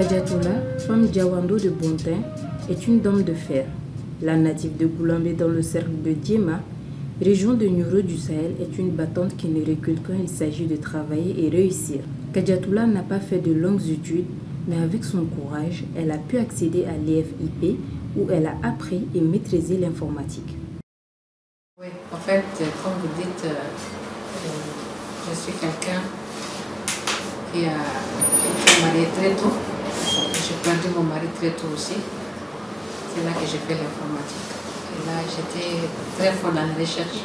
Kadiatoula, femme Diawando de Bontin, est une dame de fer. La native de Goulambe dans le cercle de Diema, région de Nioro du Sahel, est une battante qui ne recule quand il s'agit de travailler et réussir. Kadiatoula n'a pas fait de longues études, mais avec son courage, elle a pu accéder à l'EFIP où elle a appris et maîtrisé l'informatique. Oui, en fait, comme vous dites, je suis quelqu'un qui est marié très tôt. J'ai perdu mon mari très tôt aussi. C'est là que j'ai fait l'informatique. Et là, j'étais très fort dans la recherche.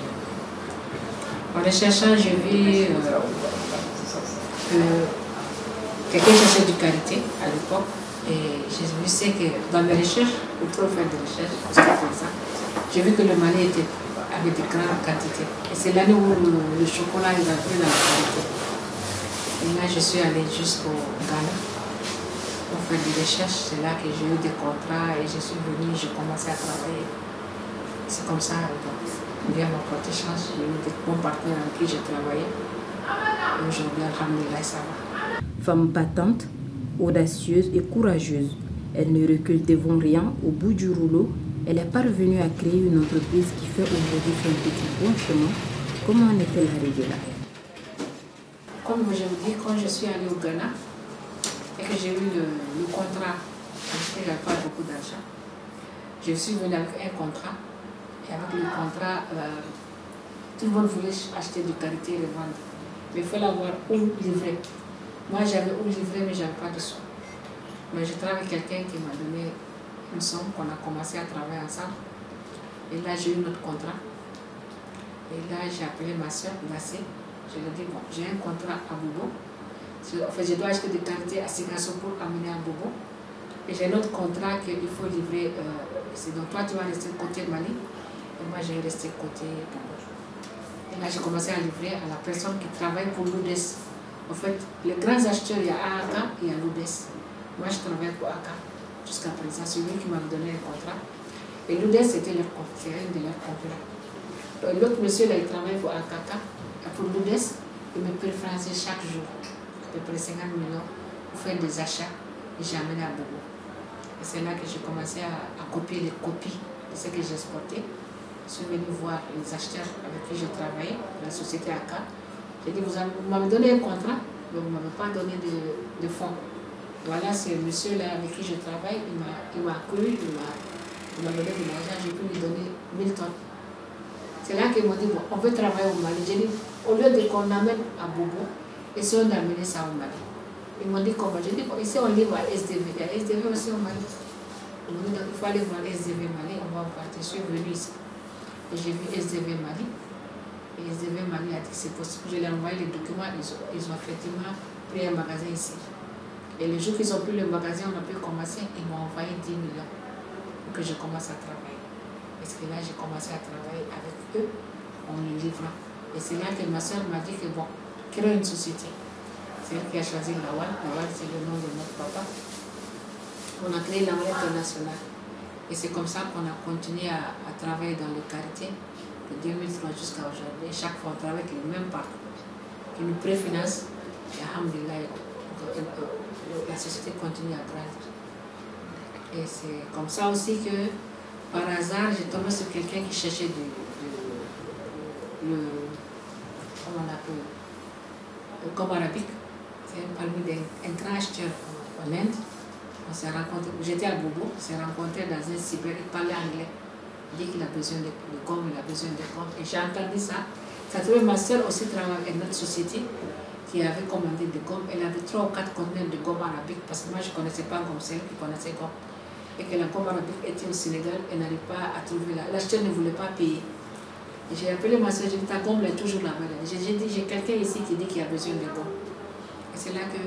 En recherchant, j'ai vu que quelqu'un cherchait du qualité à l'époque. Et j'ai vu que dans mes recherches, il faut faire des recherches, comme ça. J'ai vu que le Mali avait de grandes quantités. Et c'est l'année où le chocolat est rentré dans la qualité. Et là, je suis allée jusqu'au Ghana pour faire des recherches. C'est là que j'ai eu des contrats et je suis venue, j'ai commencé à travailler. C'est comme ça, bien mon porte chance, j'ai eu des bons partenaires avec qui j'ai travaillé. Et aujourd'hui, alhamdoulilah, ça va. Femme battante, audacieuse et courageuse, elle ne recule devant rien. Au bout du rouleau, elle est parvenue à créer une entreprise qui fait aujourd'hui son petit bon chemin. Comment en est-elle arrivée là? Comme je vous dis, quand je suis allée au Ghana et que j'ai eu le contrat, parce qu'il n'y avait pas beaucoup d'argent, je suis venue avec un contrat. Et avec le contrat, tout le monde voulait acheter de qualité et le vendre. Mais il fallait avoir où livrer. Moi, j'avais où livrer, mais je n'avais pas de sous. Mais je travaille avec quelqu'un qui m'a donné une somme, qu'on a commencé à travailler ensemble. Et là, j'ai eu notre contrat. Et là, j'ai appelé ma soeur, Nassé. Je lui ai dit, bon, j'ai un contrat à Bobo. En fait, je dois acheter des quantités à Sigasso pour amener à Bobo. Et j'ai un autre contrat qu'il faut livrer. Donc, toi, tu vas rester côté Mali. Et moi, j'ai resté côté Bobo. Et là, j'ai commencé à livrer à la personne qui travaille pour l'UDES. En fait, les grands acheteurs, il y a AAK et il y a l'UDES. Moi, je travaille pour AK. Jusqu'à présent, c'est lui qui m'a donné un contrat. Et l'UDES, c'était un de leurs concurrents. L'autre monsieur, là, il travaille pour AKK. Pour l'UDES, il me préférençait chaque jour, à peu près 50 millions, pour faire des achats. Et j'ai amené à Bobo. Et c'est là que j'ai commencé à copier les copies de ce que j'exportais. Je suis venue voir les acheteurs avec qui je travaillais, la société AK. J'ai dit, vous m'avez donné un contrat, mais vous ne m'avez pas donné de fonds. Voilà, c'est le monsieur-là avec qui je travaille, il m'a cru, il m'a donné de l'argent, j'ai pu lui donner 1000 tonnes. C'est là qu'ils m'ont dit, bon, on peut travailler au Mali. J'ai dit, au lieu de qu'on amène à Bobo, essayons d'amener ça au Mali. Ils m'ont dit comment? J'ai dit, bon, ici on livre à SDV. Il y a SDV aussi au Mali. Ils m'ont dit, donc il faut aller voir SDV Mali, on va voir. Je suis venue ici. Et j'ai vu SDV Mali. Et SDV Mali a dit, c'est possible. Je leur ai envoyé les documents, ils ont effectivement pris un magasin ici. Et le jour qu'ils ont pris le magasin, on a pu commencer, ils m'ont envoyé 10 millions pour que je commence à travailler. Parce que là, j'ai commencé à travailler avec eux en le livrant. Et c'est là que ma soeur m'a dit que bon, crée une société. C'est elle qui a choisi Lawal. Lawal, c'est le nom de notre papa. On a créé Lawal International. Et c'est comme ça qu'on a continué à travailler dans le quartier de 2003 jusqu'à aujourd'hui. Chaque fois, on travaille avec le même partenaire qui nous préfinance. Et alhamdoulilah, la société continue à grandir. Et c'est comme ça aussi que, par hasard, j'ai tombé sur quelqu'un qui cherchait comment on appelle, le gomme arabique. C'est parmi un grand acheteur en Inde. On s'est rencontrés, j'étais à Bobo, on s'est rencontrés dans un cyber, il parlait anglais. Il dit qu'il a besoin de gomme, il a besoin de gomme. Et j'ai entendu ça. Ça trouvait ma soeur aussi travaillait avec notre société qui avait commandé des gommes. Elle avait 3 ou 4 conteneurs de gomme arabique parce que moi je ne connaissais pas gomme, c'est elle qui connaissait gomme. Et que la gomme arabique était au Sénégal, elle n'arrive pas à trouver là. L'acheteur ne voulait pas payer. Et j'ai appelé ma soeur, j'ai dit, ta gomme est toujours là-bas. J'ai dit, j'ai quelqu'un ici qui dit qu'il a besoin de gomme. Et c'est là que,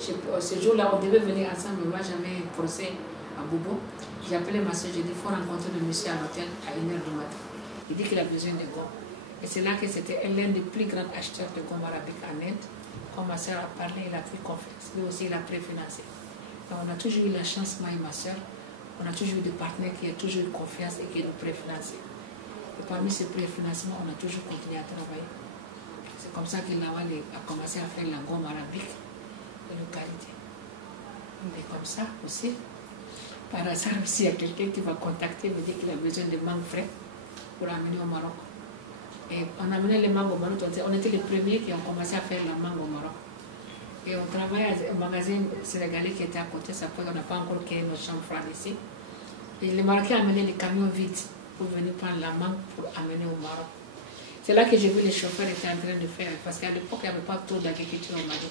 ce jour-là, on devait venir ensemble, mais moi j'avais un procès à Bobo. J'ai appelé ma soeur, j'ai dit, il faut rencontrer le monsieur à l'hôtel à 1h du matin. Il dit qu'il a besoin de gomme. Et c'est là que c'était l'un des plus grands acheteurs de gomme arabique en Inde. Quand ma soeur a parlé, il a pris confiance. Lui aussi, il a préfinancé. Et on a toujours eu la chance, moi et ma soeur. On a toujours eu des partenaires qui ont toujours eu confiance et qui nous préfinançaient. Et parmi ces préfinancements, on a toujours continué à travailler. C'est comme ça que Lawal a commencé à faire la gomme arabique et le qualité. Mais comme ça aussi, par hasard aussi, il y a quelqu'un qui va contacter, me dire qu'il a besoin de mangues frais pour amener au Maroc. Et on amenait les mangues au Maroc, on était les premiers qui ont commencé à faire la mangue au Maroc. Et on travaillait au magasin sénégalais qui était à côté, ça fait qu'on n'a pas encore créé nos chambres froides ici. Et les Marocains amenaient les camions vides pour venir prendre la mangue pour amener au Maroc. C'est là que j'ai vu les chauffeurs étaient en train de faire, parce qu'à l'époque, il n'y avait pas trop d'agriculture au Mali.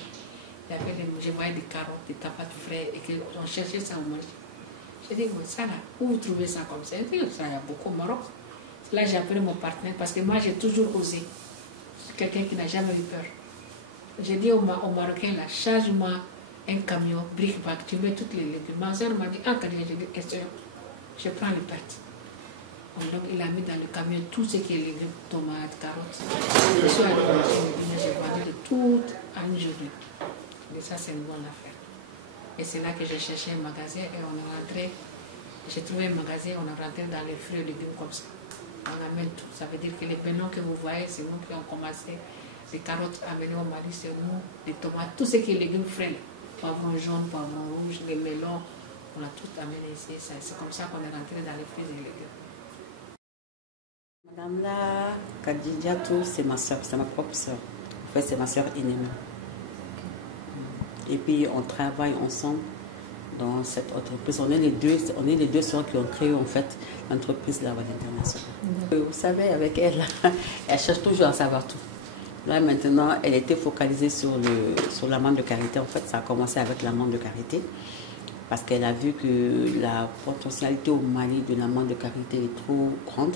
Je voyais des carottes, des tomates frais, et qu'on cherchait ça au Mali. J'ai dit, ça là, où vous trouvez ça comme ça? Il y a beaucoup au Maroc. Là, j'ai appelé mon partenaire, parce que moi, j'ai toujours osé. Quelqu'un qui n'a jamais eu peur. J'ai dit aux Marocains, là, charge-moi un camion, bric-bac, tu mets toutes les légumes. Ma soeur m'a dit, j'ai dit, je prends les pertes. Donc, il a mis dans le camion tout ce qui est légumes, tomates, carottes. Je suis allée j'ai vendu de tout en une journée. Et ça, c'est une bonne affaire. Et c'est là que j'ai cherché un magasin et on est rentré. J'ai trouvé un magasin, on est rentré dans les fruits et légumes comme ça. On amène tout. Ça veut dire que les bananes que vous voyez, c'est nous qui avons commencé. Les carottes amenées au Mali, c'est nous. Les tomates, tout ce qui est légumes frais. Poivron jaune, poivron rouge, les melons. On a tout amené ici. C'est comme ça qu'on est rentré dans les fruits et légumes. Madame la Khadijatou, c'est ma soeur, c'est ma propre soeur. En fait, c'est ma soeur aînée. Et puis, on travaille ensemble dans cette entreprise. On est les deux soeurs qui ont créé en fait l'entreprise Lawal International. Vous savez, avec elle, elle cherche toujours à savoir tout. Là, maintenant, elle était focalisée sur l'amende de carité. En fait, ça a commencé avec l'amende de carité. Parce qu'elle a vu que la potentialité au Mali de l'amende de carité est trop grande.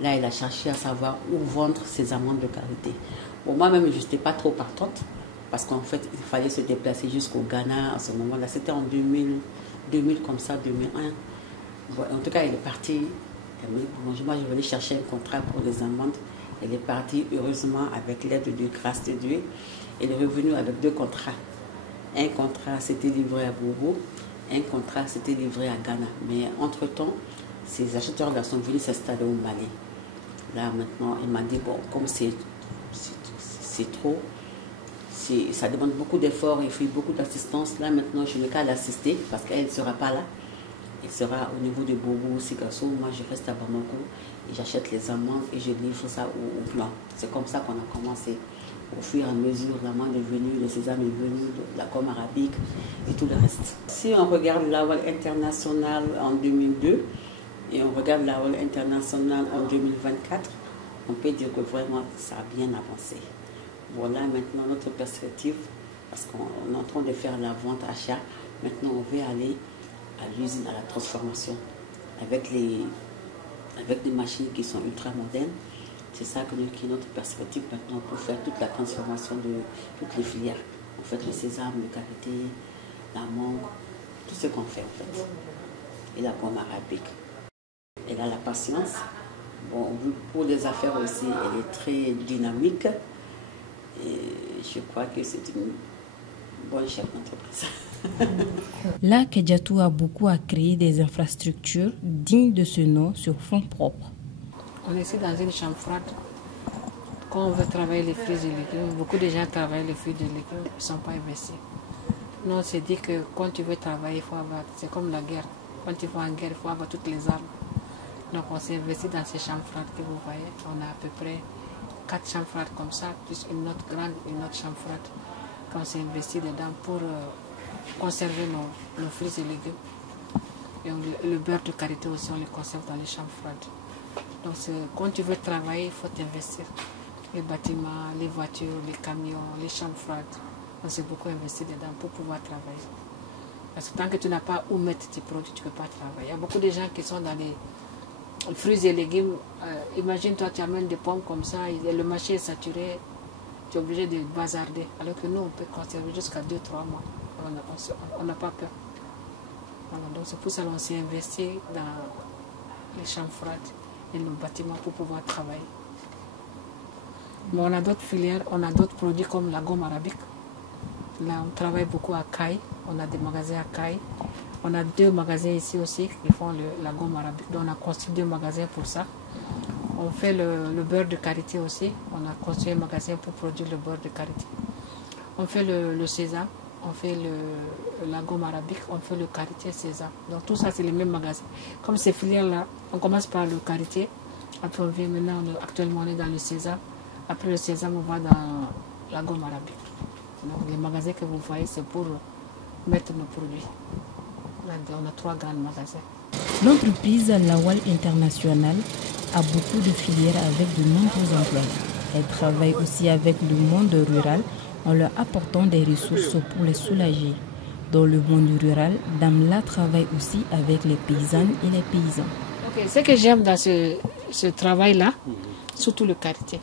Là, elle a cherché à savoir où vendre ses amandes de carité. Bon, moi-même, je n'étais pas trop partante. Parce qu'en fait, il fallait se déplacer jusqu'au Ghana à ce moment-là. C'était en 2000 comme ça, 2001. Bon, en tout cas, elle est partie. Moi, je voulais chercher un contrat pour les amandes. Elle est partie, heureusement, avec l'aide de grâce de Dieu. Elle est revenue avec 2 contrats. Un contrat, c'était livré à Bobo. Un contrat, c'était livré à Ghana. Mais entre-temps, ces acheteurs-là sont venus s'installer au Mali. Là, maintenant, elle m'a dit, bon, comme c'est trop, ça demande beaucoup d'efforts, il faut beaucoup d'assistance. Là, maintenant, je n'ai qu'à l'assister parce qu'elle ne sera pas là. Elle sera au niveau de Bobo, Sigasso. Moi, je reste à Bamako et j'achète les amandes et je livre ça au plan. C'est comme ça qu'on a commencé. Au fur et à mesure, l'amande est venue, le sésame est venu, la gomme arabique et tout le reste. Si on regarde Lawal International en 2002 et on regarde Lawal International en 2024, on peut dire que vraiment, ça a bien avancé. Voilà maintenant notre perspective, parce qu'on est en train de faire la vente achat. Maintenant, on veut aller à l'usine, à la transformation, avec des machines qui sont ultra modernes. C'est ça qui est notre perspective maintenant pour faire toute la transformation de toutes les filières. En fait, le sésame, le karité, la mangue, tout ce qu'on fait en fait. Et la gomme arabique. Elle a la patience. Bon, pour les affaires aussi, elle est très dynamique. Et je crois que c'est une bonne chef d'entreprise. Là, Khadijatou a beaucoup à créer des infrastructures dignes de ce nom sur fonds propres. On est ici dans une chambre froide. Quand on veut travailler les fruits et légumes, beaucoup de gens travaillent les fruits et légumes, ils ne sont pas investis. Nous, on s'est dit que quand tu veux travailler, il faut avoir, c'est comme la guerre. Quand tu vas en guerre, il faut avoir toutes les armes. Donc on s'est investi dans ces chambres froides que vous voyez. On a à peu près 4 chambres froides comme ça, plus une autre grande, une autre chambre froide. On s'est investi dedans pour conserver nos fruits et légumes. Et le beurre de karité aussi, on les conserve dans les chambres froides. Donc quand tu veux travailler, il faut t'investir. Les bâtiments, les voitures, les camions, les chambres froides. On s'est beaucoup investi dedans pour pouvoir travailler. Parce que tant que tu n'as pas où mettre tes produits, tu ne peux pas travailler. Il y a beaucoup de gens qui sont dans les fruits et légumes. Imagine-toi, tu amènes des pommes comme ça, et le marché est saturé, tu es obligé de bazarder. Alors que nous, on peut conserver jusqu'à 2-3 mois. On n'a pas peur. Voilà, donc c'est pour ça qu'on s'est investi dans les chambres froides et nos bâtiments pour pouvoir travailler. Mais on a d'autres filières, on a d'autres produits comme la gomme arabique. Là, on travaille beaucoup à Caille. On a des magasins à Caille. On a 2 magasins ici aussi qui font la gomme arabique. Donc on a construit 2 magasins pour ça. On fait le beurre de karité aussi. On a construit un magasin pour produire le beurre de karité. On fait le sésame. on fait la gomme arabique, on fait le karité sésame. Donc tout ça, c'est les mêmes magasins. Comme ces filières-là, on commence par le karité, après on vient maintenant, actuellement on est dans le sésame. Après le sésame, on va dans la gomme arabique. Donc les magasins que vous voyez, c'est pour mettre nos produits. On a 3 grands magasins. L'entreprise Lawal International a beaucoup de filières avec de nombreux employés. Elle travaille aussi avec le monde rural en leur apportant des ressources pour les soulager. Dans le monde rural, Damla travaille aussi avec les paysannes et les paysans. Okay. Ce que j'aime dans ce travail-là, surtout le karité.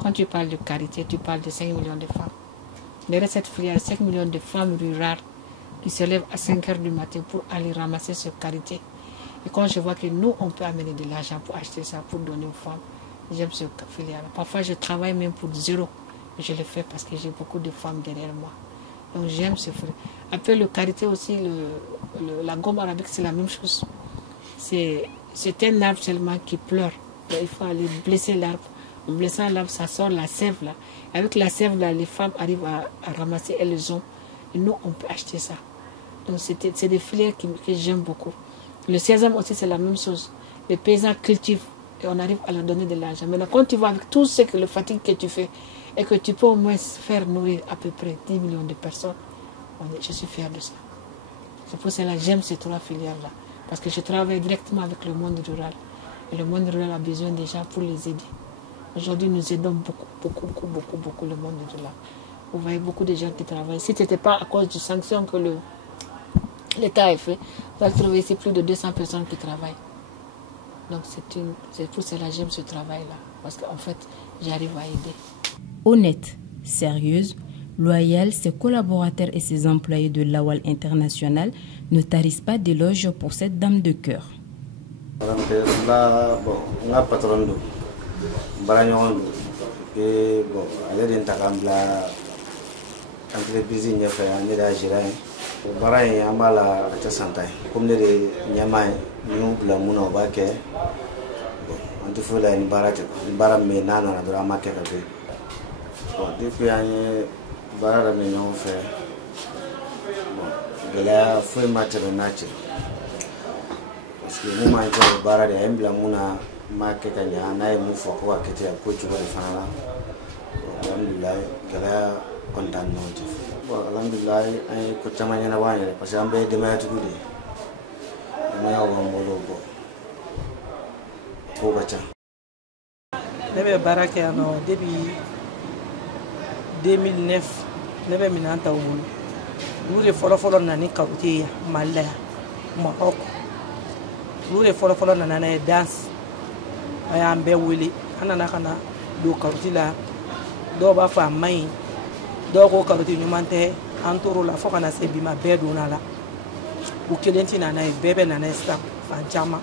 Quand tu parles de karité, tu parles de 5 millions de femmes. Derrière cette filière, 5 millions de femmes rurales qui se lèvent à 5 heures du matin pour aller ramasser ce karité. Et quand je vois que nous, on peut amener de l'argent pour acheter ça, pour donner aux femmes, j'aime ce filière. Parfois, je travaille même pour 0. Je le fais parce que j'ai beaucoup de femmes derrière moi. Donc, j'aime ce filière. Après, le karité aussi, la gomme arabique, c'est la même chose. C'est un arbre seulement qui pleure. Donc, il faut aller blesser l'arbre. En blessant l'arbre, ça sort la sève là. Avec la sève là, les femmes arrivent à ramasser, elles ont. Et nous, on peut acheter ça. Donc, c'est des filières que j'aime beaucoup. Le sésame aussi, c'est la même chose. Les paysans cultivent et on arrive à leur donner de l'argent. Maintenant, quand tu vois avec tout ce que le fatigue que tu fais et que tu peux au moins faire nourrir à peu près 10 millions de personnes, je suis fier de ça. C'est pour cela que j'aime ces 3 filières-là. Parce que je travaille directement avec le monde rural. Et le monde rural a besoin des gens pour les aider. Aujourd'hui, nous aidons beaucoup le monde rural. Vous voyez beaucoup de gens qui travaillent. Si ce n'était pas à cause des sanctions que l'État a fait, vous allez trouver ici plus de 200 personnes qui travaillent. Donc c'est pour cela que j'aime ce travail-là. Parce qu'en fait, j'arrive à aider. Honnête, sérieuse, loyale, ses collaborateurs et ses employés de Lawal International ne tarissent pas d'éloges pour cette dame de cœur. Entreprise ɲɛfɛ ne de y'a gérant ye baara in an b'a la a tɛ san tan ye komi ne de ɲɛmaa ye ninnu bila mun na o b'a kɛ an tɛ foyi la ni baara tɛ ni baara min bɛ yen n'a nana dɔrɔn an b'a kɛ ka to yen depuis an ye baara daminɛ ɲɔgɔn fɛ gɛlɛya foyi ma tɛmɛ n'a cɛ parce que mun m'an kɛ baara de a ye n bila mun na n b'a kɛ ka ɲɛ n'a ye mun fɔ ko ka kɛ ten a ko cogo de fana la alhamdulilayi gɛlɛya kontaan na ci bon alhamdulillah ay ko tama ñana wañe parce que ambe demayatu gudi ma yaw ba mbolo bo ko gacha nebe barake ano depuis 2009 nebe minanta wulu lure folo nani kawti malla Maroc lure folo nana na dance ay ambe wuli anana kana do kawti la do ba fa mai dɔw ko karoti ɲuman tɛ an tor'o la fo kana se bi ma bɛɛ donna la u kelen tɛ nana ye bɛɛ bɛ nana ye sisan fan caman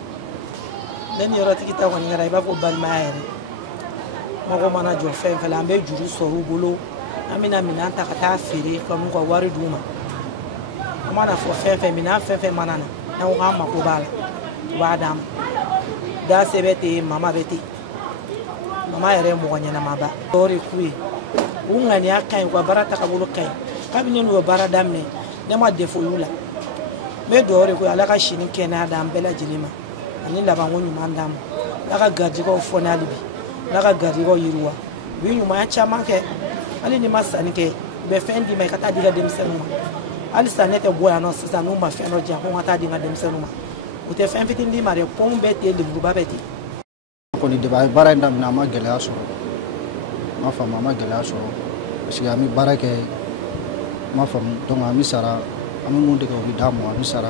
ne ni yɔrɔtigi ta kɔni kɛra i b'a fɔ balimaya yɛrɛ mɔgɔ mana jɔ fɛn fɛn la an bɛ juru sɔrɔ u bolo an bɛna minɛn ta ka taa feere ka n'u ka wari d'u ma an mana fɔ fɛn fɛn minɛn fɛn fɛn mana na n'an ko k'an mako b'a la u b'a d'an ma danse bɛ ten mama bɛ ten mama yɛrɛ ye mɔgɔ ɲɛnamaba dɔw de k'u ye u ŋaniya ka ɲi u ka baara tagabolo ka ɲi kabini n'u ye baara daminɛ ne ma defo y'u la n bɛ dugawu de ko ala ka si ni kɛnɛya d'an bɛɛ lajɛlen ma ani labanko ɲuman d'an ma ala ka garijɛgɛw fɔ n'ale bi ala ka garijɛgɛw yiriwa u bɛ ɲumanya caman kɛ hali ni ma sanni kɛ u bɛ fɛn d'i ma i ka taa di ka denmisɛnninw ma halisa ne tɛ bɔ yan nɔ sisan n'u ma fɛn dɔ diyan ko n ka taa di n ka denmisɛnninw ma u tɛ fɛn fitinin d'i ma dɛ pɔnw bɛɛ ten lemuruba bɛɛ ten. kɔni depi baara in daminɛ a ma gɛlɛya sɔrɔ ma faamu a ma gɛlɛya sɔrɔ parce que an bɛ baara kɛ ma faamu donc an bɛ sara an bɛ mun tigɛ o bɛ d'a ma an bɛ sara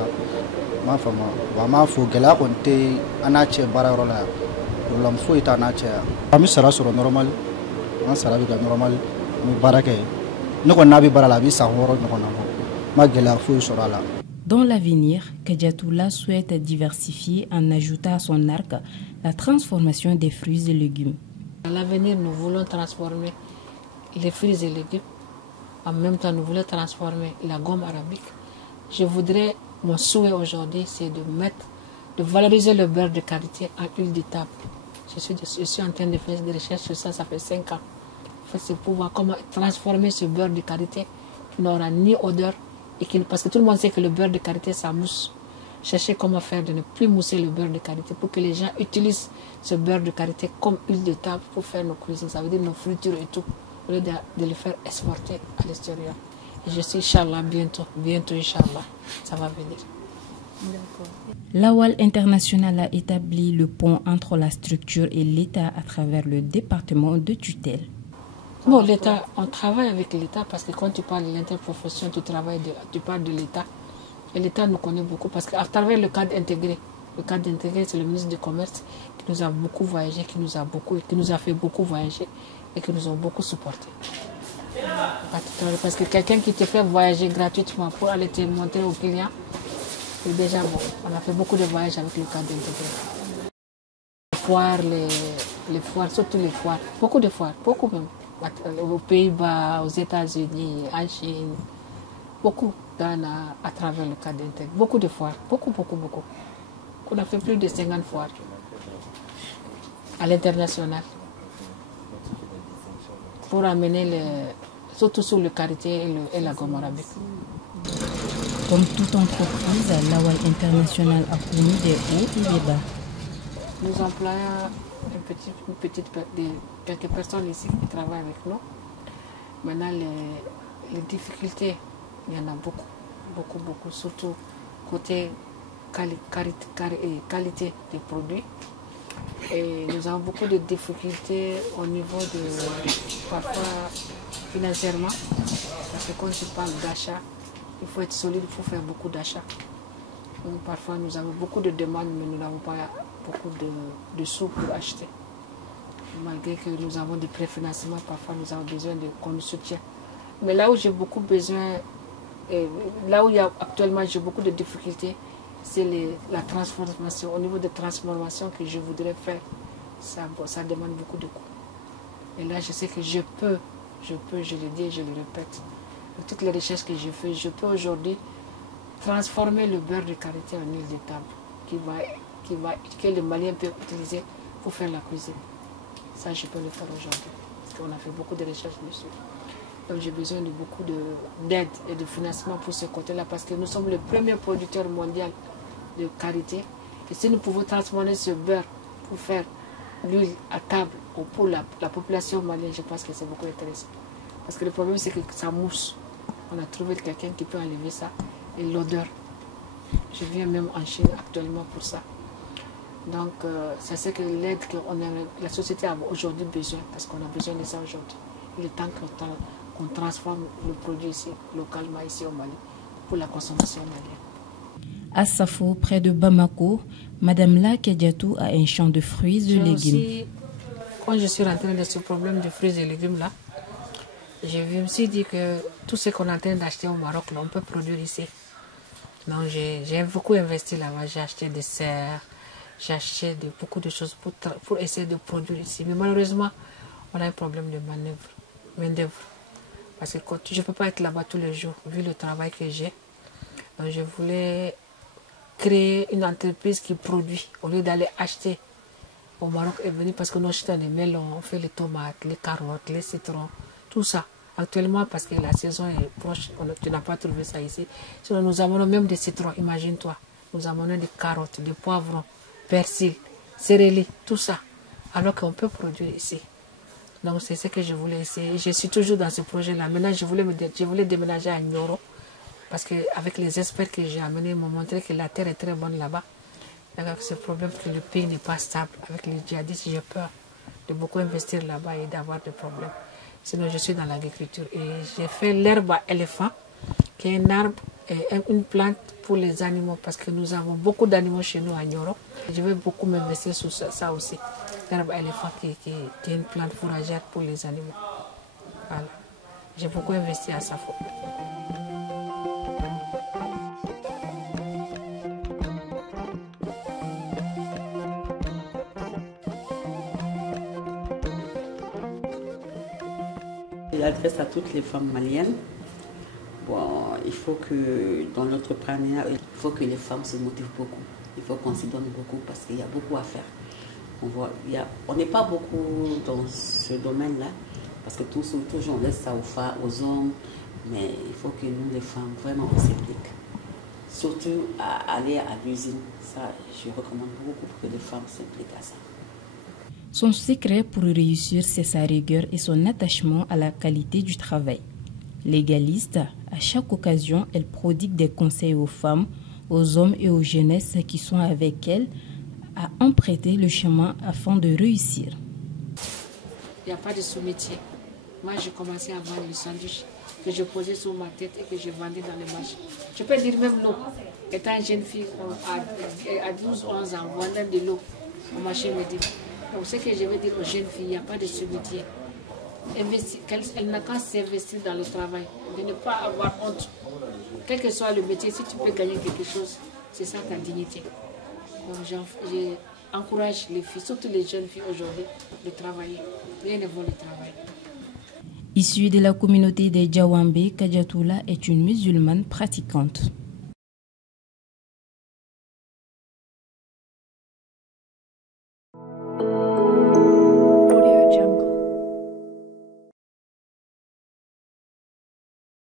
ma faamu wa an b'a fɔ gɛlɛya kɔni tɛ an n'a cɛ baara yɔrɔ la yan problème foyi t'an n'a cɛ yan an bɛ sara sɔrɔ normal an sara bɛ kɛ normal an bɛ baara kɛ ne kɔni n'a bɛ baara la a bɛ san 6 ɲɔgɔn na bɔ ma gɛlɛya foyi sɔrɔ a la. Dans l'avenir, Kadiatoula souhaite diversifier en ajoutant à son arc la transformation des fruits et légumes. À l'avenir, nous voulons transformer les fruits et légumes. En même temps, nous voulons transformer la gomme arabique. Mon souhait aujourd'hui, c'est de valoriser le beurre de karité en huile de table. Je suis en train de faire des recherches sur ça, ça fait 5 ans. En fait, c'est pour voir comment transformer ce beurre de karité qui n'aura ni odeur, et parce que tout le monde sait que le beurre de karité, ça mousse. Cherchez comment faire de ne plus mousser le beurre de karité pour que les gens utilisent ce beurre de karité comme huile de table pour faire nos cuisines, ça veut dire nos fritures et tout, au lieu de le faire exporter à l'extérieur. Et je suis, Inch'Allah, bientôt, Inch'Allah, ça va venir. Lawal International a établi le pont entre la structure et l'État à travers le département de tutelle. Bon, l'État, on travaille avec l'État parce que quand tu parles de l'interprofession, tu parles de l'État. Et l'État nous connaît beaucoup parce qu'à travers le cadre intégré, c'est le ministre du Commerce qui nous a beaucoup voyagé, qui nous a fait beaucoup voyager et qui nous a beaucoup supporté. Parce que quelqu'un qui te fait voyager gratuitement pour aller te montrer aux clients, c'est déjà bon. On a fait beaucoup de voyages avec le cadre intégré. Les foires, les foires, surtout les foires, beaucoup de foires, beaucoup même. Aux Pays-Bas, aux États-Unis, en Chine, beaucoup à travers le cadre intégré. Beaucoup de foires, beaucoup. On a fait plus de 50 foires à l'international pour amener surtout sur le karité et la gomme arabique. Comme toute entreprise, Lawal International a connu des hauts et des bas. Nous employons quelques personnes ici qui travaillent avec nous. Maintenant, les difficultés, il y en a beaucoup, surtout côté qualité des produits. Et nous avons beaucoup de difficultés au niveau parfois financièrement, parce que quand tu parles d'achat, il faut être solide, il faut faire beaucoup d'achats. Parfois nous avons beaucoup de demandes, mais nous n'avons pas beaucoup de sous pour acheter. Malgré que nous avons des préfinancements, parfois nous avons besoin qu'on nous soutienne. Mais là où j'ai beaucoup besoin, là où actuellement j'ai beaucoup de difficultés, c'est la transformation. Au niveau de transformation que je voudrais faire, ça demande beaucoup de coûts. Et là, je sais que je peux, je le dis et je le répète. Avec toutes les recherches que j'ai faites, je peux aujourd'hui transformer le beurre de karité en huile de table que le Malien peut utiliser pour faire la cuisine. Ça, je peux le faire aujourd'hui. Parce qu'on a fait beaucoup de recherches dessus. Donc, j'ai besoin de beaucoup d'aide et de financement pour ce côté-là parce que nous sommes le premier producteur mondial de karité. Et si nous pouvons transformer ce beurre pour faire l'huile à table ou pour la population malienne, je pense que c'est beaucoup intéressant. Parce que le problème, c'est que ça mousse. On a trouvé quelqu'un qui peut enlever ça. Et l'odeur. Je viens même en Chine actuellement pour ça. Donc, ça c'est que l'aide que la société a aujourd'hui besoin, parce qu'on a besoin de ça aujourd'hui. Il est temps qu'on transforme le produit ici, localement ici au Mali, pour la consommation malienne. À Safo, près de Bamako, Madame La Kadiatou a un champ de fruits et de légumes. Aussi, quand je suis rentrée dans ce problème de fruits et légumes là, je me suis dit que tout ce qu'on est en train d'acheter au Maroc, là, on peut produire ici. Donc j'ai beaucoup investi là-bas, j'ai acheté des serres, j'ai acheté beaucoup de choses pour essayer de produire ici. Mais malheureusement, on a un problème de main-d'œuvre. Parce que je ne peux pas être là-bas tous les jours, vu le travail que j'ai. Donc je voulais créer une entreprise qui produit, au lieu d'aller acheter au Maroc et venir, parce que nous achetons les melons, on fait les tomates, les carottes, les citrons, tout ça. Actuellement, parce que la saison est proche, tu n'as pas trouvé ça ici. Sinon, nous amenons même des citrons, imagine-toi. Nous amenons des carottes, des poivrons, persil, céréales, tout ça. Alors qu'on peut produire ici. Donc, c'est ce que je voulais essayer. Je suis toujours dans ce projet-là. Maintenant, je voulais déménager à Nioro. Parce qu'avec les experts que j'ai amenés, ils m'ont montré que la terre est très bonne là-bas. Avec ce problème que le pays n'est pas stable. Avec les djihadistes, j'ai peur de beaucoup investir là-bas et d'avoir des problèmes. Sinon, je suis dans l'agriculture. Et j'ai fait l'herbe à éléphant, qui est un arbre, une plante pour les animaux, parce que nous avons beaucoup d'animaux chez nous à Nioro. Je vais beaucoup m'investir sur ça aussi. L'herbe à éléphant, qui est une plante fourragère pour les animaux. Voilà. J'ai beaucoup investi à Safo. J'adresse à toutes les femmes maliennes. Bon, il faut que dans l'entrepreneuriat, il faut que les femmes se motivent beaucoup. Il faut qu'on s'y donne beaucoup parce qu'il y a beaucoup à faire. On n'est pas beaucoup dans ce domaine-là parce que toujours on laisse ça aux femmes, aux hommes. Mais il faut que nous, les femmes, vraiment, on s'implique. Surtout à aller à l'usine. Ça, je recommande beaucoup que les femmes s'impliquent à ça. Son secret pour réussir, c'est sa rigueur et son attachement à la qualité du travail. Légaliste, à chaque occasion, elle prodigue des conseils aux femmes, aux hommes et aux jeunesses qui sont avec elle à emprunter le chemin afin de réussir. Il n'y a pas de sous-métier. Moi, j'ai commencé à vendre le sandwich que je posais sur ma tête et que je vendais dans les marchés. Je peux dire même l'eau. Étant jeune fille, à 12-11 ans, vendant de l'eau au marché me dit. Donc, ce que je veux dire aux jeunes filles, il n'y a pas de sous-métier. Elle n'a qu'à s'investir dans le travail, de ne pas avoir honte. Quel que soit le métier, si tu peux gagner quelque chose, c'est ça ta dignité. Donc j'encourage les filles, surtout les jeunes filles aujourd'hui, de travailler. Rien ne vaut le travail. Issue de la communauté des Djawambé, Kadiatoula est une musulmane pratiquante.